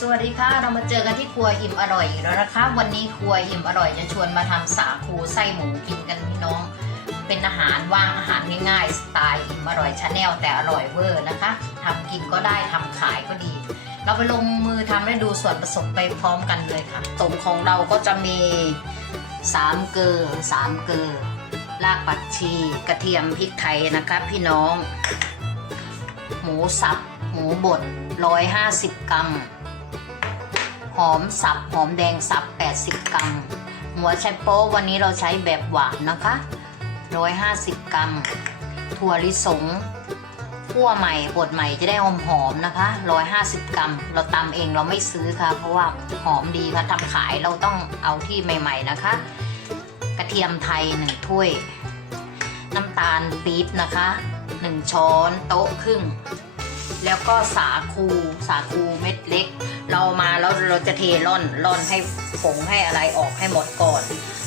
สวัสดีค่ะ เรามาเจอกันที่ครัวอิ่มอร่อยอีกแล้วนะคะ วันนี้ครัวอิ่มอร่อยจะชวนมาทำสาคูไส้หมูกินกันพี่น้อง เป็นอาหารว่างอาหารง่ายๆสไตล์อิ่มอร่อยชาแนลแต่อร่อยเวอร์นะคะทำกินก็ได้ทำขายก็ดี เราไปลงมือทำและดูส่วนผสมไปพร้อมกันเลยค่ะสมของเราก็จะมีสามเกลือสามเกลือรากผักชีกระเทียมพริกไทยนะคะพี่น้อง หมูสับ หมูบด150 กรัม หอมสับหอมแดงสับ 80 กรัม หัวไชโป๊วันนี้เราใช้แบบหวานนะคะ 150 กรัม ถั่วลิสงคั่วใหม่บดใหม่จะได้หอมหอมนะคะ 150 กรัม เราตำเองเราไม่ซื้อค่ะ เพราะว่าหอมดีค่ะทำขายเราต้องเอาที่ใหม่ ๆนะคะ กระเทียมไทย 1 ถ้วย น้ำตาลปี๊บนะคะ 1 ช้อนโต๊ะครึ่ง แล้วก็สาคูสาคูเม็ดเล็ก เรามาแล้วเราจะเทร่อนร่อนให้ผงให้อะไรออกให้หมดก่อน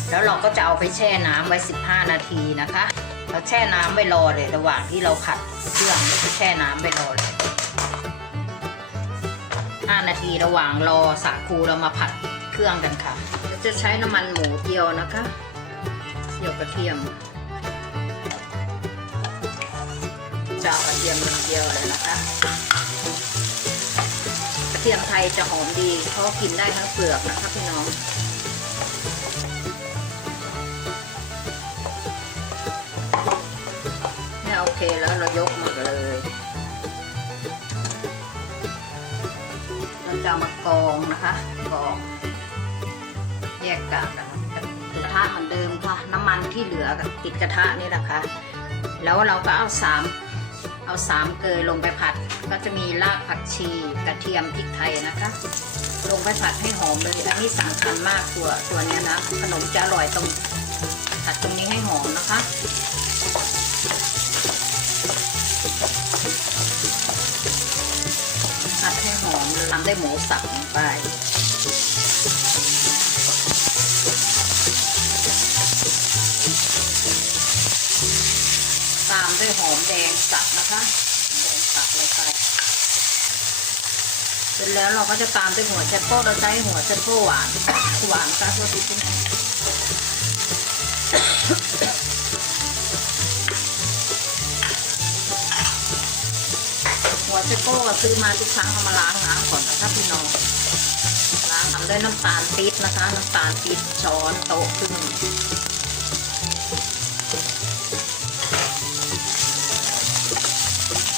แล้วเราก็จะเอาไปแช่น้ำไว้ 15 นาทีนะคะ เราแช่น้ำไว้รอเลยระหว่างที่เราขัดเครื่องแช่น้ำไว้รอเลย5นาทีระหว่างรอสาคูเรามาผัดเครื่องกันค่ะเราจะใช้น้ำมันหมูเจียวนะคะเจียวกระเทียมจะกระเทียมลงเจียวเลยนะคะ ทียมไทยจะหอมดี เพราะกินได้ทั้งเปลือกนะคะพี่น้องเนี่ยโอเคแล้วเรายกมาเลยเราจะามากรองนะคะกรองแยกกากกันกระทะเหมือนเดิมค่ะ น้ำมันที่เหลือกับติดกระทะนี่นะค่ะแล้วเราก็เอาสาม เอาสามเกยลงไปผัด ก็จะมีรากผักชีกระเทียมพริกไทยนะคะ ลงไปผัดให้หอมเลย อันนี้สำคัญมากตัวตัวเนี้ยนะ ขนมจะอร่อยตรง ผัดตรงนี้ให้หอมนะคะผัดให้หอมทำได้หมูสับลงไป หอมแดงสับนะคะแดงสับลงไปเสร็จแล้วเราก็จะตามด้วยหัวเชฟโป้เราใช้หัวเชฟโป้หวานหวานค่ะตัวที่เป็นหัวเชฟโป้ซื้อมาทุกครั้งเอามาล้างน้ำก่อนนะคะพี่น้องล้างทำด้วยน้ำตาลปี๊บนะคะ น้ำตาลปี๊บช้อนโต๊ะครึ่ง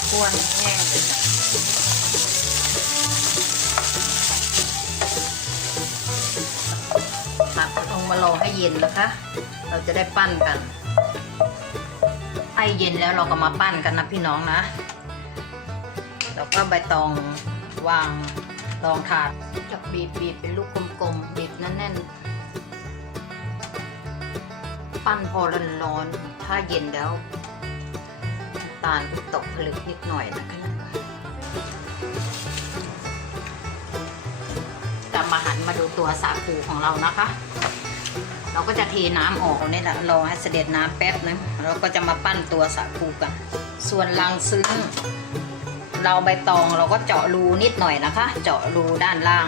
คั่วให้แห้งผักลงมารอให้เย็นนะคะ เราจะได้ปั้นกันให้เย็นแล้วเราก็มาปั้นกันนะพี่น้องนะแล้วก็ใบตองวางรองถาดจะบีบบีบเป็นลูกกลมๆบีบแน่นๆ ปั้นพอร้อนๆถ้าเย็นแล้วาลตกผลึกนิดหน่อยนะคะกลับมาหันมาดูตัวสาคูของเรานะคะ เราก็จะเทน้ำออกนี่แหละรอให้เสด็จน้ำแป๊บนึงเราก็จะมาปั้นตัวสาคูกัน ส่วนลังซึ้งเราใบตองเราก็เจาะรูนิดหน่อยนะคะ เจาะรูด้านล่าง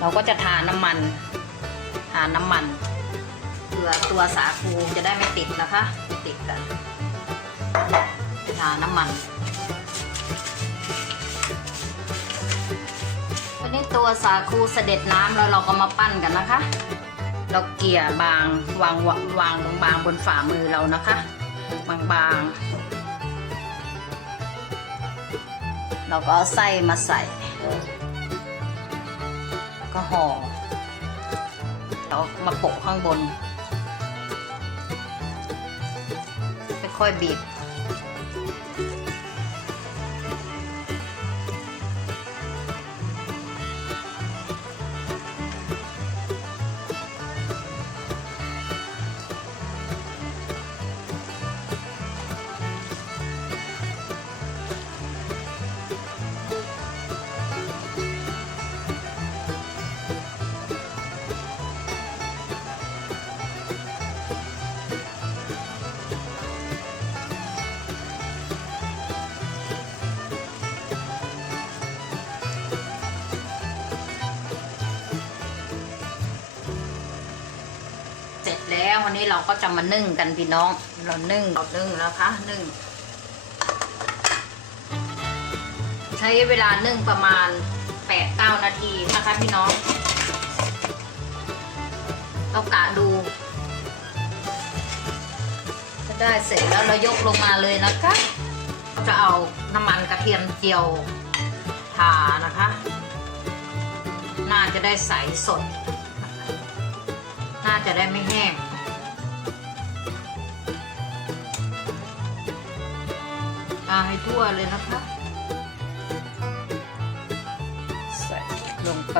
เราก็จะทาน้ำมันทาน้ำมันเพื่อตัวสาคูจะได้ไม่ติดนะคะ ติดกัน ทาน้ำมันวันนี้ตัวสาคูเสด็จน้ำแล้วเราก็มาปั้นกันนะคะ เราเกลี่ยบางวางวางวางบางบนฝ่ามือเรานะคะ บางบางเราก็เอาไส้มาใส่ ก็ห่อเรามาโปะข้างบนค่อยๆบีบ บแล้ววันนี้เราก็จะมานึ่งกันพี่น้อง เรานึ่งเรานึ่งนะคะนึ่ง ใช้เวลานึ่งประมาณ8-9นาทีนะคะพี่น้อง เรากะดูถ้าได้เสร็จแล้วเรายกลงมาเลยนะคะ จะเอาน้ำมันกระเทียมเจียวทานะคะ น่าจะได้ใสสด น่าจะได้ไม่แห้งทาให้ทั่วเลยนะคะ ใส่ลงไป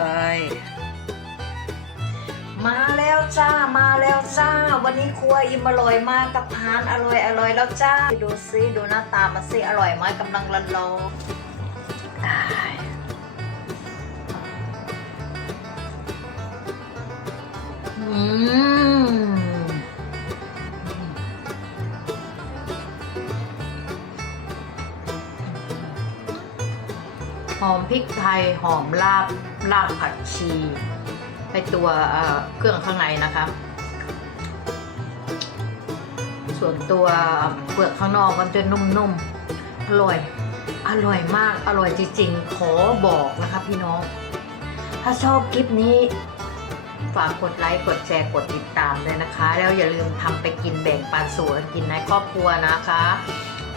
มาแล้วจ้า มาแล้วจ้า วันนี้ครัวอิ่มอร่อยมากกับอาหารอร่อยอร่อยแล้วจ้า ดูซิดูหน้าตามาซิอร่อยไหมกำลังร้อนร้ อืมหอมพริกไทยหอมลาบลาบผักชีไปตัวเเครื่องข้างในนะคะ ส่วนตัวเปลือกข้างนอกมันจะนุ่มๆ อร่อย อร่อยมาก อร่อยจริงๆ ขอบอกนะคะพี่น้อง ถ้าชอบคลิปนี้ ฝากกดไลค์กดแชร์กดติดตามเลยนะคะ แล้วอย่าลืมทำไปกินแบ่งปันสูตรกินในครอบครัวนะคะ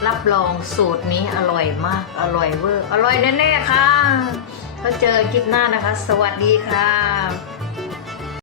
รับรองสูตรนี้อร่อยมากอร่อยเวอร์อร่อยแน่ๆค่ะแล้วเจอคลิปหน้านะคะ สวัสดีค่ะ